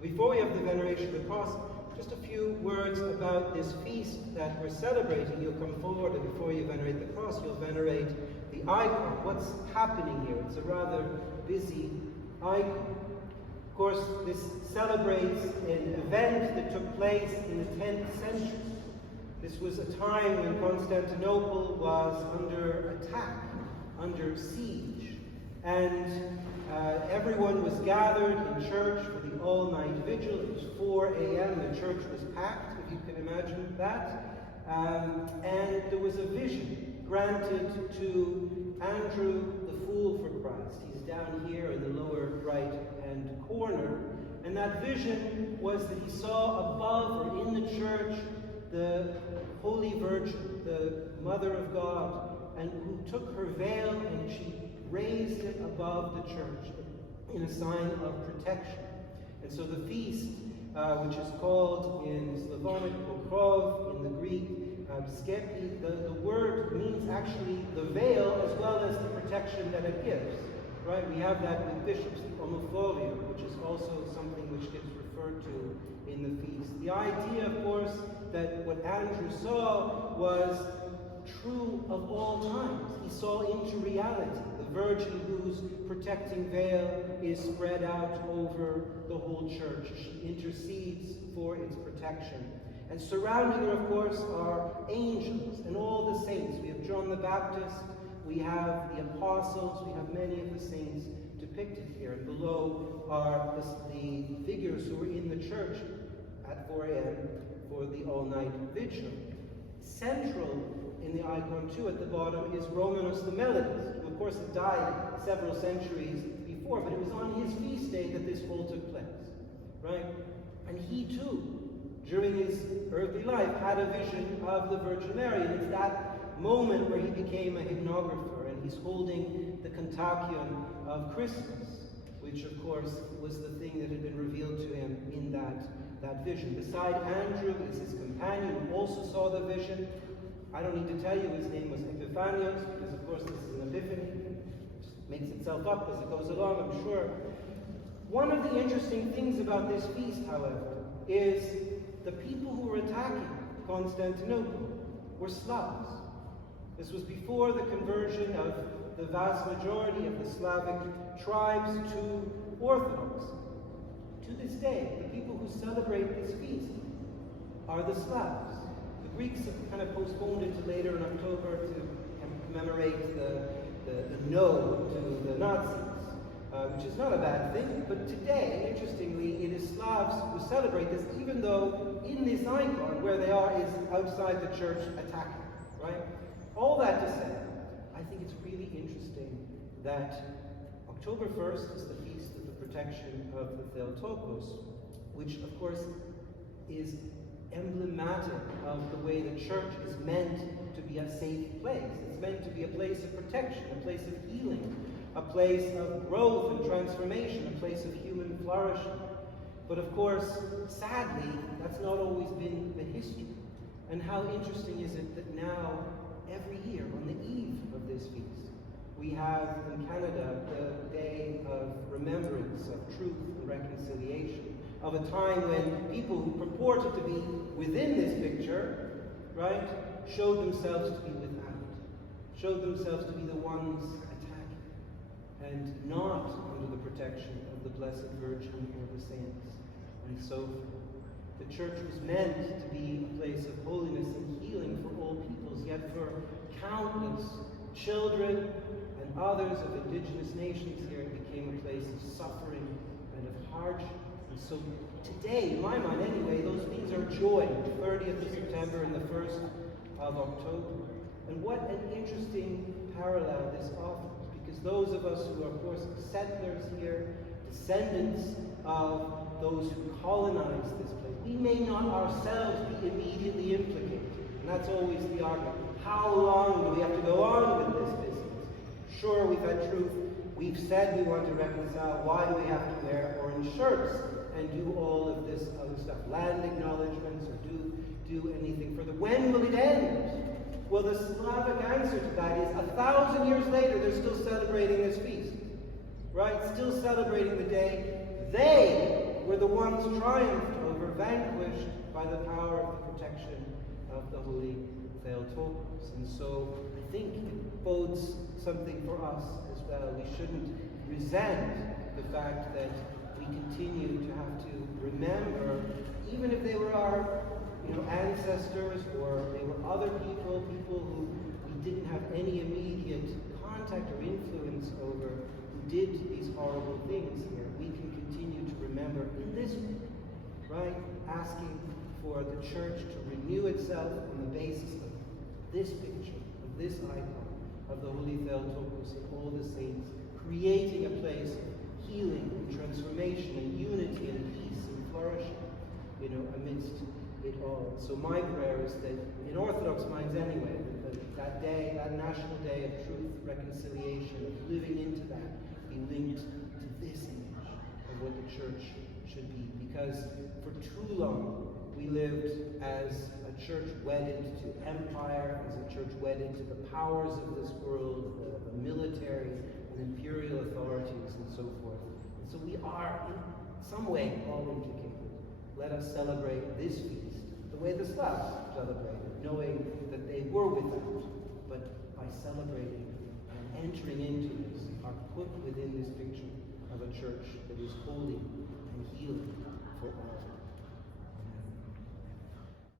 But before we have the veneration of the cross, just a few words about this feast that we're celebrating. You'll come forward, and before you venerate the cross, you'll venerate the icon. What's happening here? It's a rather busy icon. Of course, this celebrates an event that took place in the 10th century. This was a time when Constantinople was under attack, under siege, and everyone was gathered in church for the all-night vigil. It was 4 a.m. The church was packed, if you can imagine that. And there was a vision granted to Andrew, the fool for Christ. He's down here in the lower right-hand corner. And that vision was that he saw above or in the church the Holy Virgin, the Mother of God, and who took her veil and she raised it above the church in a sign of protection. And so the feast, which is called in Slavonic Pokrov, in the Greek Skepi, the word means actually the veil as well as the protection that it gives. Right? We have that with bishops, the omophoria, which is also something which gets referred to in the feast. The idea, of course, that what Andrew saw was true of all times. He saw into reality. The Virgin whose protecting veil is spread out over the whole church. She intercedes for its protection. And surrounding her, of course, are angels and all the saints. We have John the Baptist, we have the apostles, we have many of the saints depicted here. And below are the figures who were in the church at 4 a.m. for the all-night vigil. Central in the icon, too, at the bottom, is Romanus the Melodist, who, of course, had died several centuries before, but it was on his feast day that this all took place, right? And he, too, during his earthly life, had a vision of the Virgin Mary, and it's that moment where he became a hymnographer, and he's holding the Kontakion of Christmas, which, of course, was the thing that had been revealed to him in that vision. Beside Andrew is his companion, who also saw the vision. I don't need to tell you his name was Epiphanios, because of course this is an epiphany. It just makes itself up as it goes along, I'm sure. One of the interesting things about this feast, however, is the people who were attacking Constantinople were Slavs. This was before the conversion of the vast majority of the Slavic tribes to Orthodox. To this day, the people who celebrate this feast are the Slavs. The Greeks have kind of postponed it to later in October to commemorate the no to the Nazis, which is not a bad thing. But today, interestingly, it is Slavs who celebrate this, even though in this icon, where they are is outside the church attacking, right? All that to say, I think it's really interesting that October 1st is the feast of the protection of the Theotokos, which, of course, is emblematic of the way the church is meant to be a safe place. It's meant to be a place of protection, a place of healing, a place of growth and transformation, a place of human flourishing. But of course, sadly, that's not always been the history. And how interesting is it that now, every year, on the eve of this feast, we have in Canada the Day of Remembrance of Truth and Reconciliation, of a time when people who purported to be within this picture, right, showed themselves to be without, showed themselves to be the ones attacking, and not under the protection of the Blessed Virgin or the saints, and so forth. The church was meant to be a place of holiness and healing for all peoples, yet for countless children and others of indigenous nations here, it became a place of suffering and of hardship. And so today, in my mind anyway, those things are joined, the 30th of September and the 1st of October. And what an interesting parallel this offers, because those of us who are, of course, settlers here, descendants of those who colonized this place, we may not ourselves be immediately implicated. And that's always the argument. How long do we have to go on with this business? Sure, we've had truth. We've said we want to reconcile. Why do we have to wear orange shirts and do all of this other stuff? Land acknowledgements or do anything further. When will it end? Well, the Slavic answer to that is 1,000 years later, they're still celebrating this feast. Right? Still celebrating the day they were the ones triumphed over, vanquished by the power of the protection of the holy Theotokos. And so I think it bodes something for us as well. We shouldn't resent the fact that we continue to have to remember, even if they were our ancestors, or they were other people who we didn't have any immediate contact or influence over, who did these horrible things here. We can continue to remember in this way, right? Asking for the church to renew itself on the basis of this picture, of this icon, of the Holy Theotokos and all the saints, creating a place of healing and transformation and unity and peace and flourishing, amidst it all. So my prayer is that in Orthodox minds anyway, that day, that national day of truth, reconciliation, of living into that, be linked to this image of what the church should be. Because for too long, we lived as a church wedded to empire, as a church wedded to the powers of this world, the military and imperial authorities and so forth. And so we are, in some way, all implicated. Let us celebrate this feast the way the Slavs celebrated, knowing that they were without, but by celebrating and entering into this, are put within this picture of a church that is holy and healing for all.